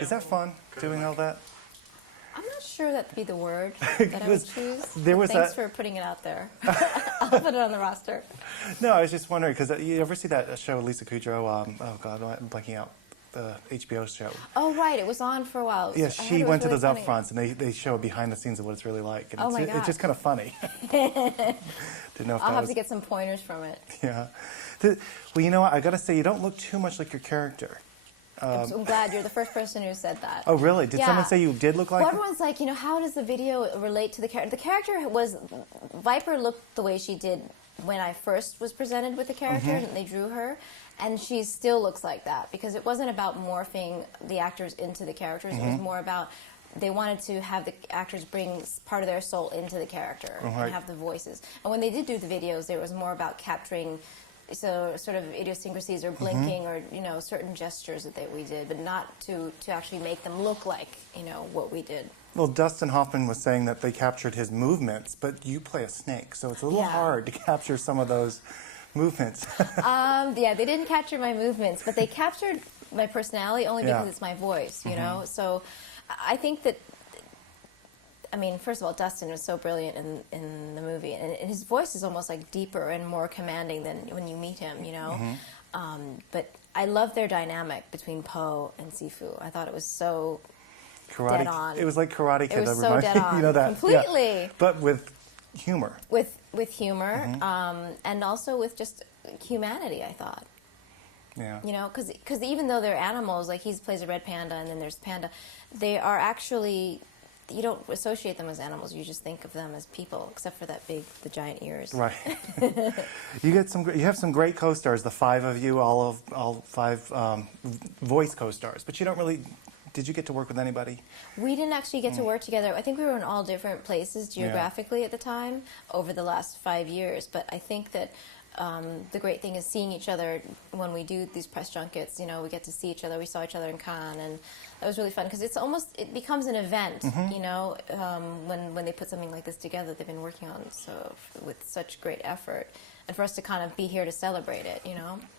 Is that fun, doing all that? I'm not sure that'd be the word that I would choose. Thanks for putting it out there. I'll put it on the roster. No, I was just wondering, because you ever see that show, Lisa Kudrow, oh God, I'm blanking out, the HBO show. Oh, right, it was on for a while. Yeah, she went to those upfronts, and they show behind the scenes of what it's really like. And oh my God. It's just kind of funny. Didn't know if I'll have to get some pointers from it. Yeah. Well, you know what, I got to say, you don't look too much like your character. I'm glad you're the first person who said that. Oh, really? Did someone say you did look like well, everyone's like, how does the video relate to the character? The character Viper looked the way she did when I first was presented with the character, and they drew her, and she still looks like that, because it wasn't about morphing the actors into the characters. It was more about they wanted to have the actors bring part of their soul into the character and have the voices. And when they did do the videos, it was more about capturing sort of idiosyncrasies or blinking or certain gestures that we did, but not to actually make them look like what we did. Well, Dustin Hoffman was saying that they captured his movements, but you play a snake, so it's a little hard to capture some of those movements. Yeah, they didn't capture my movements, but they captured my personality only because it's my voice, you know? So I think that, first of all, Dustin was so brilliant in the movie, and his voice is almost like deeper and more commanding than when you meet him, But I love their dynamic between Po and Sifu. I thought it was so dead on. It was like Karate Kid. It was so dead on. You know that? Completely. Yeah. But with humor. With humor, and also with just humanity, I thought. Yeah. Because even though they're animals, like he plays a red panda and then there's Panda, they are actually, you don't associate them as animals. You just think of them as people, except for the giant ears. Right. You have some great co-stars. The five of you, all five voice co-stars. But you don't really. Did you get to work with anybody? We didn't actually get to work together. I think we were in all different places geographically at the time over the last 5 years. But I think that the great thing is seeing each other when we do these press junkets. We get to see each other. We saw each other in Cannes, and that was really fun because it becomes an event. When they put something like this together, they've been working on with such great effort, and for us to kind of be here to celebrate it.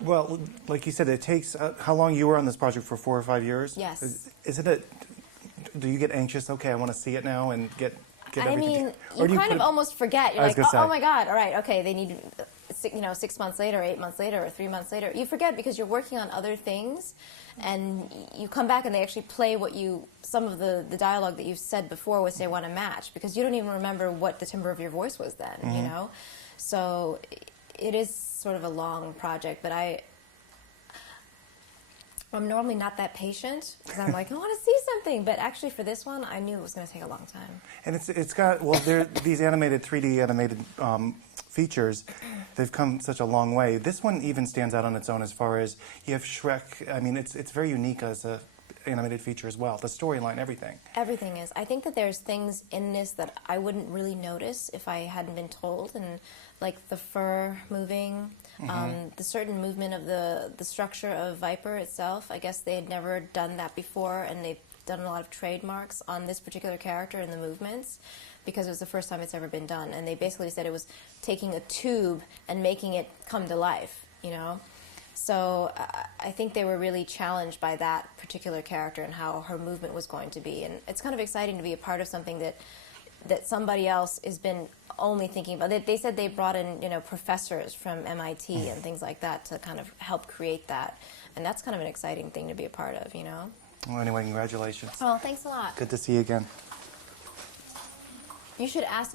Well, like you said, it takes how long you were on this project for 4 or 5 years? Yes. Do you get anxious? Okay, I want to see it now and get everything. You kind of almost forget. You're like, oh my God, all right, okay, they need. 6 months later, 8 months later, or 3 months later, you forget because you're working on other things, and you come back and they actually play some of the dialogue that you said before, which they want to match, because you don't even remember what the timbre of your voice was then, So it is sort of a long project, but I'm normally not that patient because I'm like, I want to see something, but actually for this one, I knew it was going to take a long time. And it's got these 3D animated features. They've come such a long way. This one even stands out on its own as far as you have Shrek. It's very unique as a animated feature as well. The storyline, everything. Everything is. I think that there's things in this that I wouldn't really notice if I hadn't been told, and like the fur moving, the certain movement of the structure of Viper itself. I guess they had never done that before, and they've done a lot of trademarks on this particular character and the movements, because it was the first time it's ever been done. And they basically said it was taking a tube and making it come to life, So I think they were really challenged by that particular character and how her movement was going to be. And it's kind of exciting to be a part of something that somebody else has been only thinking about. They said they brought in, professors from MIT and things like that to kind of help create that. And that's kind of an exciting thing to be a part of, Well, anyway, congratulations. Oh, thanks a lot. Good to see you again. You should ask